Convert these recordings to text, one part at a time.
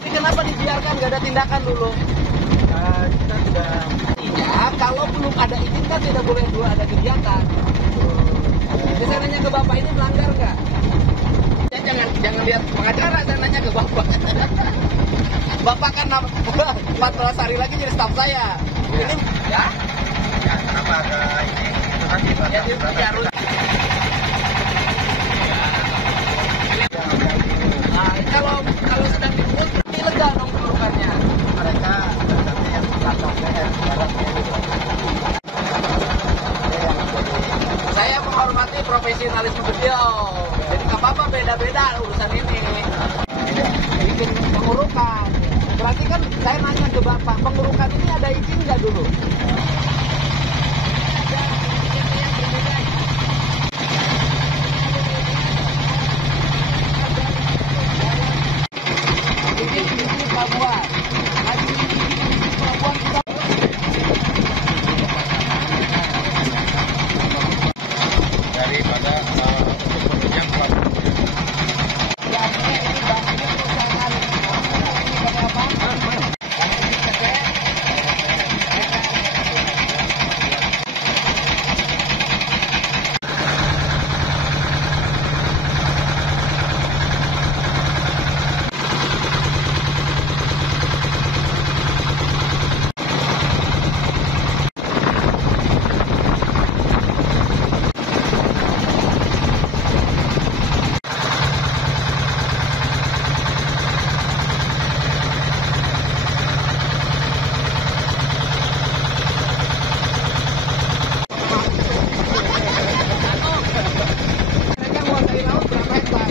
Tapi kenapa dibiarkan, nggak ada tindakan dulu? Kita sudah Ya, kalau belum ada izin kan tidak boleh dulu ada kegiatan. Jadi saya nanya ke Bapak, ini melanggar nggak? Ya, jangan lihat pengacara, saya nanya ke Bapak. Bapak kan 14 hari lagi jadi staf saya. Ini ya? ya kenapa ada ini? Itu kan kita Ya, dia harus. Nah, kalau sedang dipungut, ilegal dong pengurukannya. mereka tapi yang belakang barat Saya menghormati profesionalisme beliau. Jadi nggak apa-apa, beda-beda urusan ini. Bikin pengurukan. Berarti kan saya nanya ke Bapak, pengurukan ini ada izin nggak dulu? Izin pelabuhan. Pelabuhan kita daripada untuk penunjang mereka menguasai laut berapa hektar?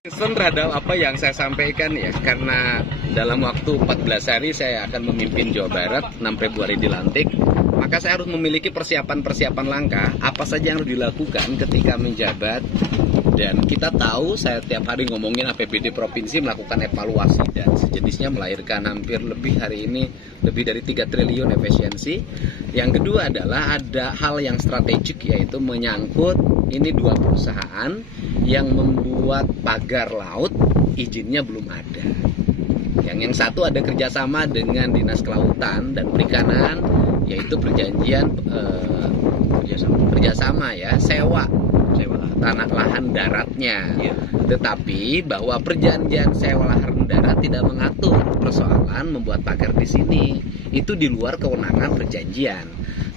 Concern terhadap apa yang saya sampaikan ya, karena dalam waktu 14 hari saya akan memimpin Jawa Barat, 6 Februari dilantik, maka saya harus memiliki persiapan-persiapan langkah apa saja yang harus dilakukan ketika menjabat. Dan kita tahu saya tiap hari ngomongin APBD provinsi melakukan evaluasi dan sejenisnya, melahirkan hampir lebih hari ini lebih dari 3 triliun efisiensi. Yang kedua adalah ada hal yang strategik, yaitu menyangkut ini 2 perusahaan yang membuat pagar laut, izinnya belum ada. Yang satu ada kerjasama dengan Dinas Kelautan dan Perikanan, yaitu perjanjian kerjasama ya, sewa tanah lahan daratnya. Tetapi bahwa perjanjian sewa lahan darat tidak mengatur persoalan membuat pagar di sini. Itu di luar kewenangan perjanjian.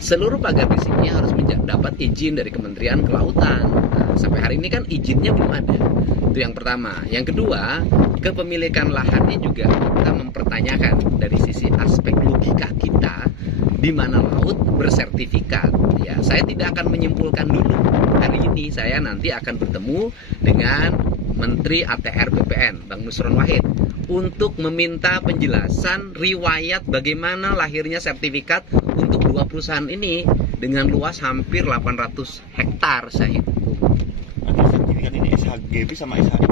Seluruh pagar di sini harus dapat izin dari Kementerian Kelautan. Nah, sampai hari ini kan izinnya belum ada. Itu yang pertama. Yang kedua, kepemilikan lahannya juga kita mempertanyakan dari sisi aspek logika kita, di mana laut bersertifikat. Ya, saya tidak akan menyimpulkan dulu. Hari ini saya nanti akan bertemu dengan Menteri ATR BPN, Bang Nusron Wahid, untuk meminta penjelasan riwayat bagaimana lahirnya sertifikat untuk 2 perusahaan ini dengan luas hampir 800 hektar saya hitung. Nanti sertifikat ini SHGB sama SHI.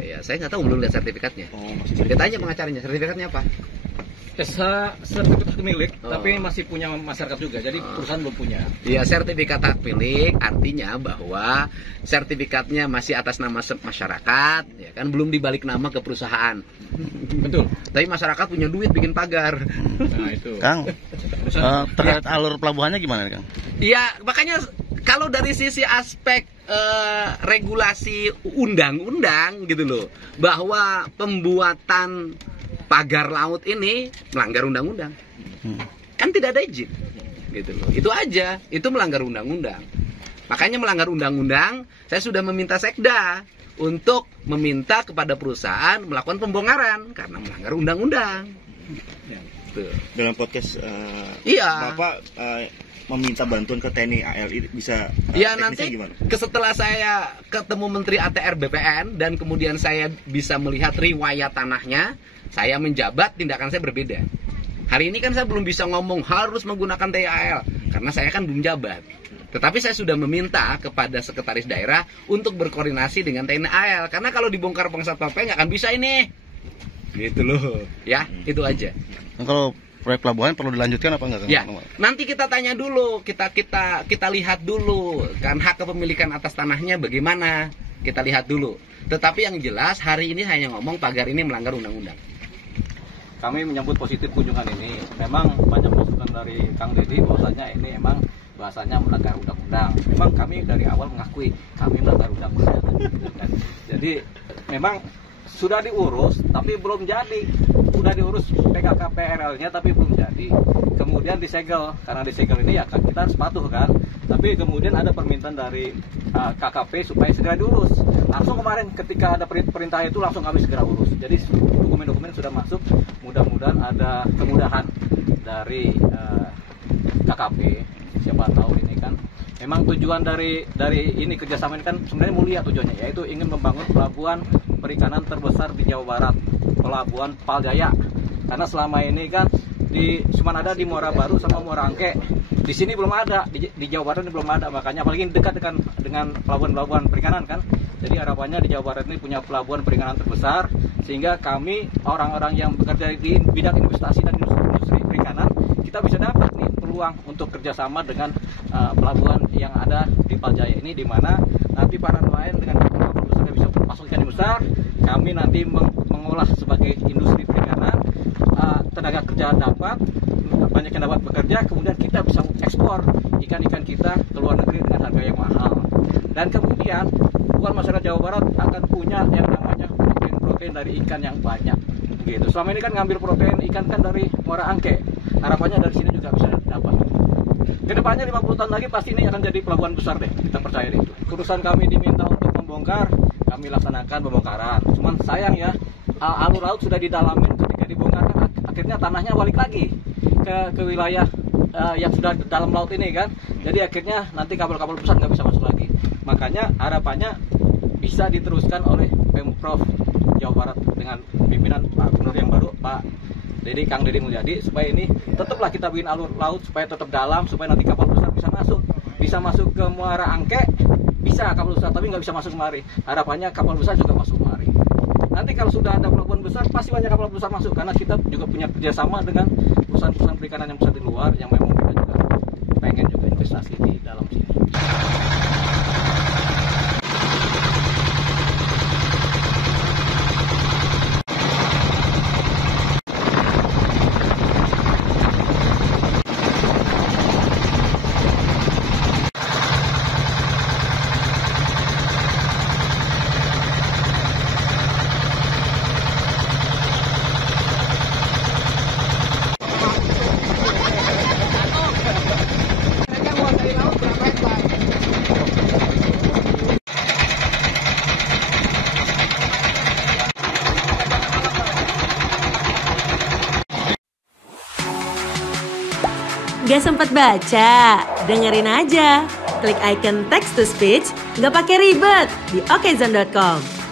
Ya, saya nggak tahu, belum lihat sertifikatnya. Oh, masih Kita tanya pengacaranya, sertifikatnya apa? SH sertifikat hak milik, Oh. tapi masih punya masyarakat juga, jadi perusahaan belum punya. Ya, sertifikat hak milik artinya bahwa sertifikatnya masih atas nama masyarakat, ya kan, belum dibalik nama ke perusahaan. Betul. Tapi masyarakat punya duit bikin pagar. Nah itu. Kang, terkait alur pelabuhannya gimana, Kang? Iya, makanya kalau dari sisi aspek regulasi undang-undang gitu loh, bahwa pembuatan pagar laut ini melanggar undang-undang. Kan tidak ada izin. Gitu loh. Itu aja, itu melanggar undang-undang. Makanya melanggar undang-undang, saya sudah meminta Sekda untuk meminta kepada perusahaan melakukan pembongkaran karena melanggar undang-undang. Tuh. Dalam podcast Iya. Bapak meminta bantuan ke TNI AL bisa Ya teknisnya nanti gimana? setelah saya ketemu Menteri ATR BPN dan kemudian saya bisa melihat riwayat tanahnya, saya menjabat, tindakan saya berbeda. Hari ini kan saya belum bisa ngomong harus menggunakan TAL karena saya kan belum jabat. Tetapi saya sudah meminta kepada sekretaris daerah untuk berkoordinasi dengan TNI AL karena kalau dibongkar Bangsat Papua nggak akan bisa ini. Gitu loh. Ya, itu aja. Nah, kalau proyek pelabuhan perlu dilanjutkan apa enggak, Kang? Ya, nanti kita tanya dulu, kita lihat dulu kan hak kepemilikan atas tanahnya bagaimana, kita lihat dulu. Tetapi yang jelas hari ini hanya ngomong pagar ini melanggar undang-undang. Kami menyambut positif kunjungan ini. Memang banyak masukan dari Kang Deddy bahwasanya ini emang bahasanya melanggar undang-undang. Memang kami dari awal mengakui kami melanggar undang-undang. Jadi memang sudah diurus tapi belum jadi. Sudah diurus PKKPRL-nya tapi belum jadi. Kemudian disegel. Karena disegel ini ya kita harus patuh kan. Tapi kemudian ada permintaan dari KKP supaya segera diurus. Langsung kemarin ketika ada perintah itu langsung kami segera urus. Jadi dokumen-dokumen sudah masuk. Mudah-mudahan ada kemudahan dari KKP. Siapa tahu ini kan memang tujuan dari ini kerjasama ini kan sebenarnya mulia tujuannya, yaitu ingin membangun pelabuhan perikanan terbesar di Jawa Barat, Pelabuhan Paljaya. Karena selama ini kan cuma ada di Muara Baru sama Muara Angke. Di sini belum ada, di Jawa Barat ini belum ada, makanya apalagi dekat dengan pelabuhan-pelabuhan perikanan kan. Jadi harapannya di Jawa Barat ini punya pelabuhan perikanan terbesar, sehingga kami orang-orang yang bekerja di bidang investasi dan industri perikanan kita bisa dapat nih peluang untuk kerjasama dengan pelabuhan yang ada di Paljaya ini, di mana nanti para nelayan dengan kapal besar bisa masuk ikan besar, kami nanti mengolah sebagai industri perikanan, tenaga kerja dapat, banyak yang dapat bekerja, kemudian kita bisa ekspor ikan-ikan kita ke luar negeri dengan harga yang mahal. Dan kemudian masyarakat Jawa Barat akan punya yang namanya protein dari ikan yang banyak. Gitu. Selama ini kan ngambil protein ikan kan dari Muara Angke. Harapannya dari sini juga bisa dapat. Kedepannya 50 tahun lagi pasti ini akan jadi pelabuhan besar deh. Kita percaya itu. Urusan kami diminta untuk membongkar, kami laksanakan pembongkaran. Cuman sayang ya, alur laut sudah didalamin, ketika dibongkar kan akhirnya tanahnya balik lagi ke wilayah yang sudah dalam laut ini kan. Jadi akhirnya nanti kapal-kapal besar nggak bisa masuk lagi. Makanya harapannya bisa diteruskan oleh Pemprov Jawa Barat dengan pimpinan Pak Gubernur yang baru, Pak Kang Deddy Mulyadi, supaya ini tetaplah kita bikin alur laut supaya tetap dalam, supaya nanti kapal besar bisa masuk ke Muara Angke, bisa kapal besar, tapi nggak bisa masuk kemari. Harapannya kapal besar juga masuk kemari. Nanti kalau sudah ada pelabuhan besar, pasti banyak kapal besar masuk, karena kita juga punya kerjasama dengan perusahaan-perusahaan perikanan yang besar di luar, yang memang kita juga pengen juga investasi di dalam sini. Gak sempat baca? Dengerin aja. Klik icon text to speech, gak pakai ribet di okezone.com.